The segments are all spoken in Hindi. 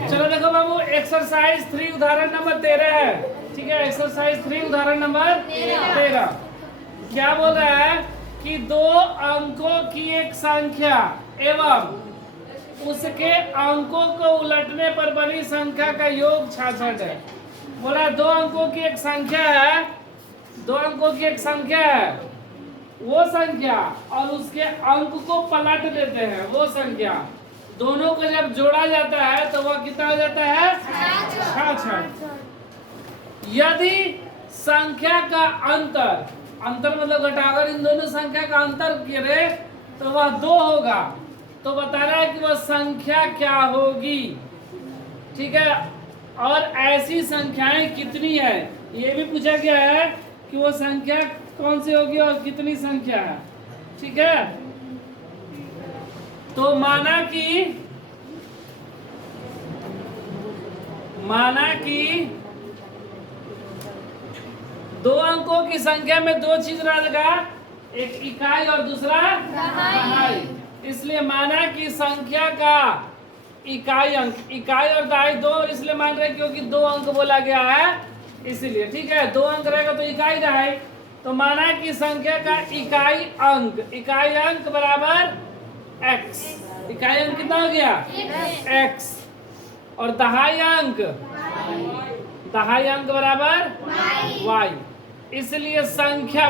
चलो देखो बाबू, एक्सरसाइज 3 उदाहरण नंबर 13 है। ठीक है, एक्सरसाइज 3 उदाहरण नंबर 13 क्या बोल रहा है कि 2 अंकों की एक संख्या एवं उसके अंकों को उलटने पर बनी संख्या का योग 66 है। बोला 2 अंकों की एक संख्या है, 2 अंकों की एक संख्या है, वो संख्या और उसके अंक को पलट देते हैं, वो संख्या दोनों को जब जोड़ा जाता है तो वह कितना हो जाता है? 66। यदि संख्या का अंतर मतलब घटाकर इन दोनों संख्या का अंतर करे तो वह 2 होगा। तो बता रहा है कि वह संख्या क्या होगी। ठीक है, और ऐसी संख्याएं कितनी है ये भी पूछा गया है कि वो संख्या कौन सी होगी और कितनी संख्या है। ठीक है, तो माना कि 2 अंकों की संख्या में 2 चीज रहेगा, एक इकाई और दूसरा दहाई। इसलिए माना कि संख्या का इकाई और दहाई 2 इसलिए मान रहे क्योंकि 2 अंक बोला गया है इसीलिए। ठीक है, 2 अंक रहेगा तो इकाई दहाई। तो माना कि संख्या का इकाई अंक बराबर x। इकाई अंक कितना हो गया? x। और दहाई अंक बराबर y। इसलिए संख्या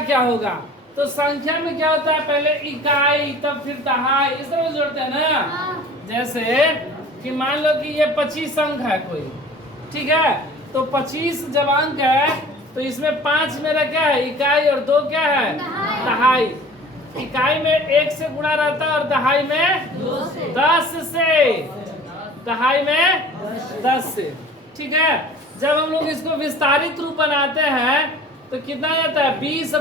क्या होगा? तो संख्या में क्या होता है, पहले इकाई तब फिर दहाई, इस तरह जोड़ते हैं ना। जैसे कि मान लो कि ये 25 अंक है कोई, ठीक है, तो 25 जब अंक है तो इसमें 5 मेरा क्या है? इकाई, और 2 क्या है? दहाई। इकाई में 1 से गुणा रहता है और दहाई में 10 से, दहाई में 10 से। ठीक है, जब हम लोग इसको विस्तारित रूप बनाते हैं तो कितना जाता है? 20 +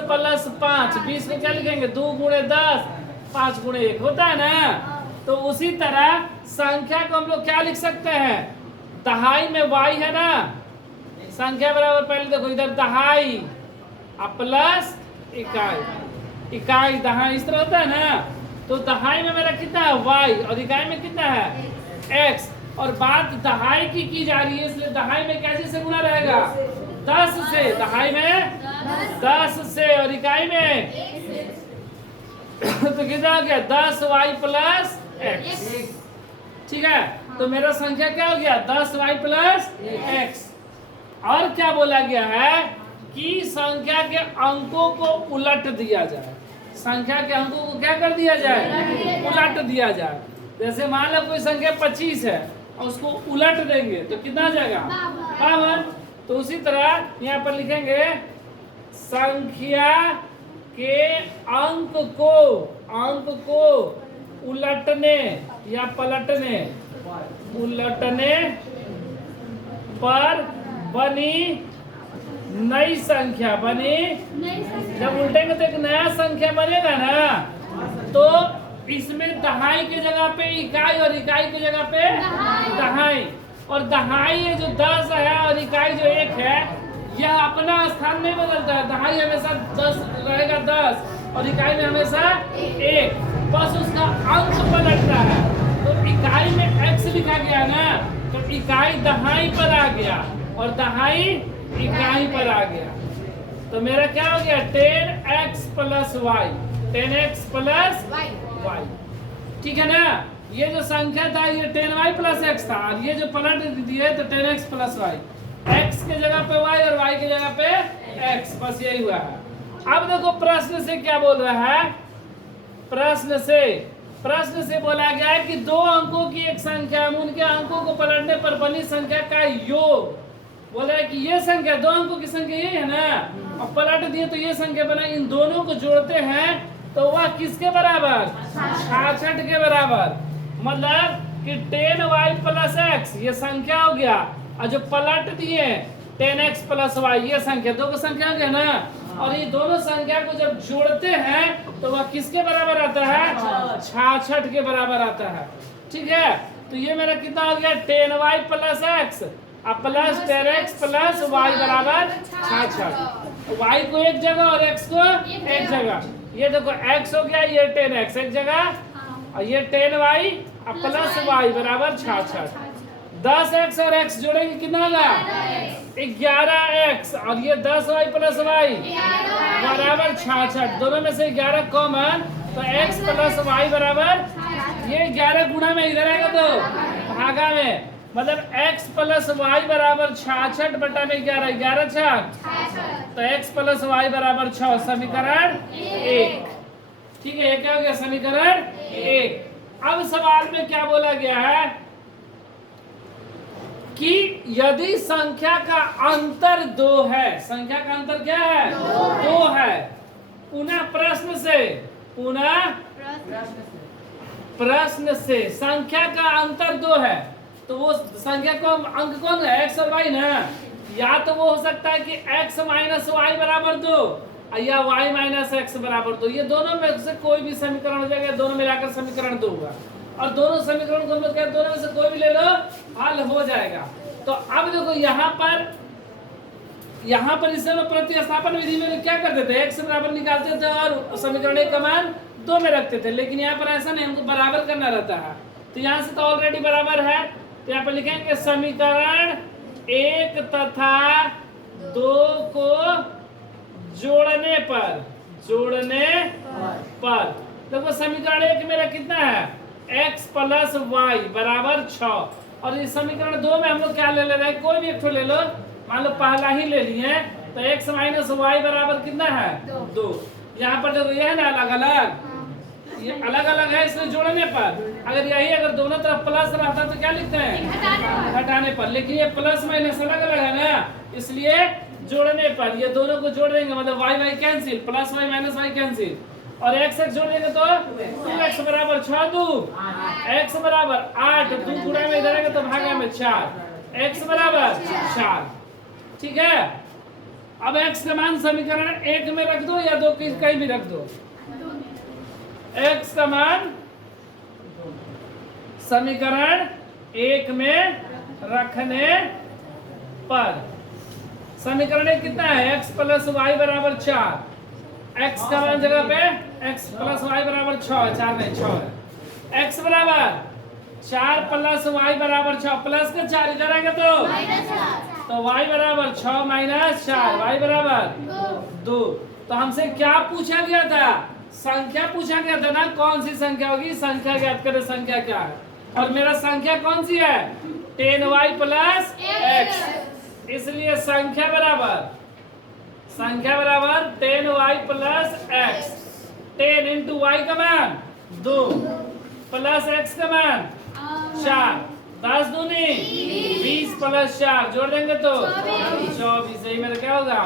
5। 20 को क्या लिखेंगे? 2 × 10, 5 × 1 होता है ना। तो उसी तरह संख्या को हम लोग क्या लिख सकते हैं? दहाई में y है ना, संख्या बराबर, पहले देखो इधर दहाई प्लस इकाई दहाई, इस तरह होता है ना। तो दहाई में मेरा कितना है? y, और इकाई में कितना है? x। और बात दहाई की जा रही है, इसलिए दहाई में कैसे से गुणा रहेगा? 10 से। दहाई में 10 से और इकाई में तो कितना हो गया? 10y + x। ठीक है, तो मेरा संख्या क्या हो गया? 10y + x। और क्या बोला गया है कि संख्या के अंकों को उलट दिया जाए। संख्या के अंकों को क्या कर दिया जाए? उलट दिया जाए। जैसे मान लो कोई संख्या 25 है और उसको उलट देंगे तो कितना आ जाएगा? 52। तो उसी तरह यहाँ पर लिखेंगे संख्या के अंक को उलटने या पलटने पर बनी नई संख्या जब उल्टेंगे तो एक नया संख्या बनेगा ना। तो इसमें दहाई के जगह पे इकाई और इकाई की जगह पे दहाई, और दहाई ये जो 10 है और इकाई जो 1 है यह अपना स्थान नहीं बदलता है। दहाई हमेशा 10 रहेगा 10 और इकाई में हमेशा 1, बस उसका अंक पलटता है। तो इकाई में x लिखा गया ना, तो इकाई दहाई पर आ गया और दहाई इकाई पर आ गया। तो मेरा क्या हो गया? 10x + y, 10x + y। ठीक है ना। ये जो संख्या था ये 10y + x था, और ये जो पलट दिए तो 10x + y। x के जगह पे y और y के जगह पे x, बस यही हुआ है। अब देखो प्रश्न से क्या बोल रहा है। प्रश्न से बोला गया है कि 2 अंकों की एक संख्या, उनके अंकों को पलटने पर बनी संख्या का योग। बोल रहा है कि ये संख्या 2 अंकों की संख्या ये है ना, और पलट दिए तो ये संख्या बना। इन दोनों को जोड़ते हैं तो वह किसके बराबर? 66 के बराबर। मतलब कि 10y + x ये संख्या हो गया, और जो पलट दिए 10x + y ये संख्या, 2 की संख्या हो गया ना। और ये दोनों संख्या को जब जोड़ते हैं तो वह किसके बराबर आता है? 66 के बराबर आता है। ठीक है, तो ये मेरा कितना हो गया? 10y + x plus 10x + y बराबर 66। y को एक जगह और x को एक जगह। ये देखो x हो गया, ये 10x एक जगह, और ये 10y अब प्लस वाई बराबर 66। 10x और x जोड़ेंगे कितना होगा 11x, और ये 10y प्लस वाई बराबर 66। दोनों में से 11 कॉमन, तो x प्लस वाई बराबर ये 11 गुणा में इधर आएगा तो भागा में, मतलब x प्लस वाई बराबर 66 बटा में 11, 11 छक, तो x प्लस वाई बराबर 6, समीकरण 1। ठीक है, ये क्या हो गया समीकरण 1। अब सवाल में क्या बोला गया है कि यदि संख्या का अंतर 2 है, संख्या का अंतर क्या है 2 है, पुनः प्रश्न से संख्या का अंतर 2 है, तो वो संख्या को अंक कौन है x और y ना, या तो वो हो सकता है कि x माइनस वाई बराबर 2 या y माइनस एक्स बराबर 2, ये दोनों में से कोई भी समीकरण हो जाएगा, दोनों मिलाकर समीकरण 2 होगा, और दोनों समीकरण को मतलब दोनों में से कोई भी ले लो हल हो जाएगा। तो अब देखो यहाँ पर इसे प्रतिस्थापन विधि में क्या करते थे, x बराबर निकालते थे और समीकरण 1 का मान 2 में रखते थे, लेकिन यहाँ पर ऐसा नहीं, हमको बराबर करना रहता है। तो यहाँ से तो ऑलरेडी बराबर है, तो यहाँ पर लिखेंगे समीकरण 1 तथा 2 को जोड़ने पर देखो समीकरण 1 मेरा कितना है x प्लस वाई बराबर 6, और इस समीकरण 2 में हम लोग क्या ले रहे हैं, कोई भी एक ले लो, मान लो पहला ही ले लिए, तो x माइनस वाई बराबर कितना है 2। यहाँ पर देखो ये है ना अलग अलग, ये अलग अलग है, इसलिए जोड़ने पर अगर यही अगर दोनों तरफ प्लस रहता तो क्या लिखते हैं घटाने पर, लेकिन ये प्लस माइनस अलग अलग है ना, इसलिए जोड़ने पर ये दोनों को जोड़ देंगे, मतलब Y Y cancel, plus Y minus Y cancel, और x x जोड़ देंगे तो 2x बराबर 6 2 x बराबर 8, 2 गुणा में इधर आएगा तो भागा में 4, x बराबर 4। ठीक है, अब x का मान समीकरण 1 में रख दो या 2 कहीं भी रख दो, x का मान समीकरण 1 में रखने पर समीकरण 1 कितना है x प्लस वाई बराबर 4, x का मान जगह पे x प्लस वाई बराबर 6 है, 4 नहीं 6 है, x बराबर 4 प्लस वाई बराबर 6, प्लस का 4 इधर आएगा तो y बराबर 6 माइनस 4, y बराबर 2। तो हमसे क्या पूछा गया था, संख्या पूछा गया था ना, कौन सी संख्या होगी, संख्या ज्ञात करें, संख्या क्या है, और मेरा संख्या कौन सी है 10y प्लस x, इसलिए संख्या बराबर 10y plus x, 10 into Y का मान 2 प्लस x का मान 4, 10 दूनी 20 प्लस 4 जोड़ देंगे तो 24, यही मेरा क्या होगा